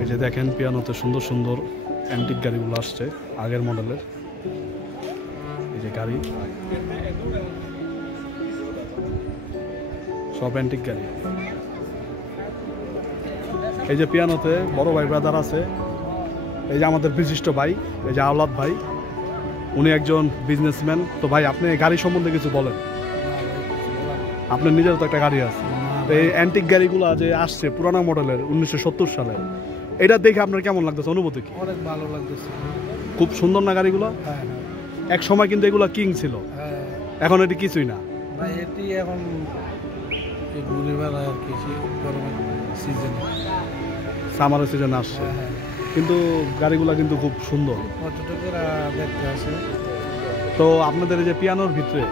এই যে দেখেন পিয়ানোতে সুন্দর সুন্দর অ্যান্টিক গাড়িগুলো আসছে আগের মডেলের। এই যে গাড়ি সব অ্যান্টিক গাড়ি। এই যে পিয়ানোতে বড় ভাই ব্রাদার আছে, এই যে আমাদের বিশিষ্ট ভাই, এই যে আওলাদ ভাই, উনি একজন বিজনেসম্যান। তো ভাই আপনি গাড়ি সম্বন্ধে কিছু বলেন। আপনার নিজেরও তো একটা গাড়ি আছে, এই অ্যান্টিক গাড়িগুলো যে আসছে পুরানো মডেলের 1970 সালের, এটা দেখে আপনার কেমন লাগতেছে, অনুভূতি কি? অনেক ভালো লাগতেছে। খুব সুন্দর না গাড়িগুলো? হ্যাঁ এক সময় কিন্তু এগুলো কিং ছিল, হ্যাঁ। এখন এটি কিছুই না। ভাই এটি এখন ঘুরে বেড়ায় আর কি গরমের সিজনে, সামারের সিজন আসছে, হ্যাঁ। কিন্তু গাড়িগুলো কিন্তু খুব সুন্দর। কতটুকু দেখতে আসে। তো আপনাদের এই যে পিয়ানোর ভিতরে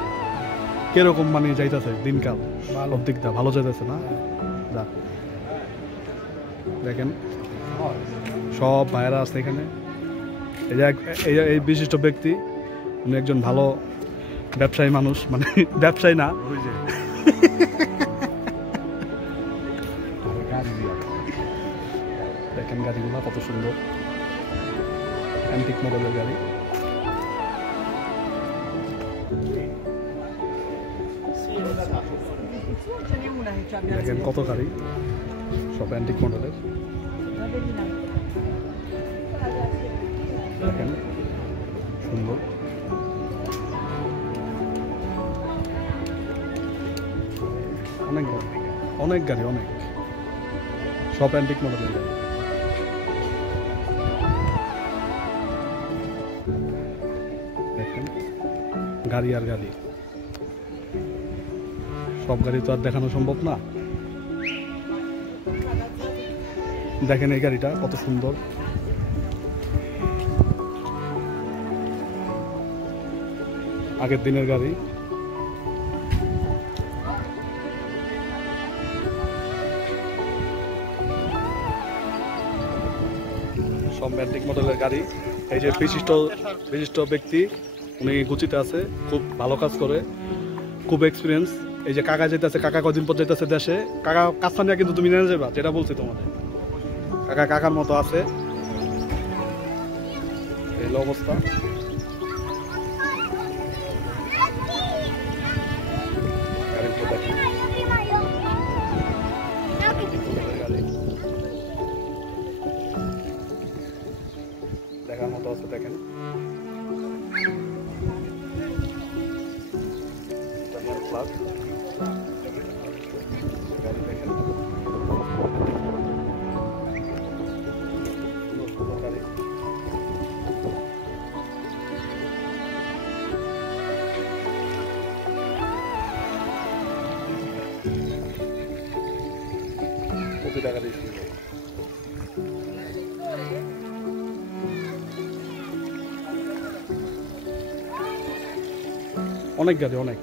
কিরকম মানে যাইতেছে দিনকাল? ভালো। সব দিকটা ভালো যাইতেছে না? যাক। দেখেন সব ভাইয়েরা আছে এখানে। এই যে এই বিশিষ্ট ব্যক্তি, উনি একজন ভালো ব্যবসায়ী মানুষ, মানে ব্যবসায়ী না, দেখেন গাড়িগুলো কত সুন্দর, অ্যান্টিক মডেলের গাড়ি। দেখেন কত গাড়ি, সব অ্যান্টিক মডেলের। দেখেন সুন্দর। অনেক গাড়ি, অনেক গাড়ি, অনেক, সব অ্যান্টিক মডেলের গাড়ি। দেখেন গাড়ি আর গাড়ি, সব গাড়ি তো আর দেখানো সম্ভব না। দেখেন এই গাড়িটা কত সুন্দর, আগের দিনের গাড়ি। সব অ্যান্টিক মডেলের গাড়ি। এই যে বিশিষ্ট ব্যক্তি, উনি গুচিতে আছে, খুব ভালো কাজ করে, খুব এক্সপিরিয়েন্স। এই যে কাকা যেতেছে, কাকা কদিন পর যেতেছে দেশে, কাকা কাজটা নিয়ে কিন্তু তুমি নিয়ে যাবা, যেটা বলছি তোমাদের। কাকা কাকার মতো আছে, এই অবস্থা। দেখার মতো আছে, দেখেন গাড়ি, দেখেন গাড়ি। প্রতিটা গাড়ি সুন্দর। অনেক গাড়ি, অনেক।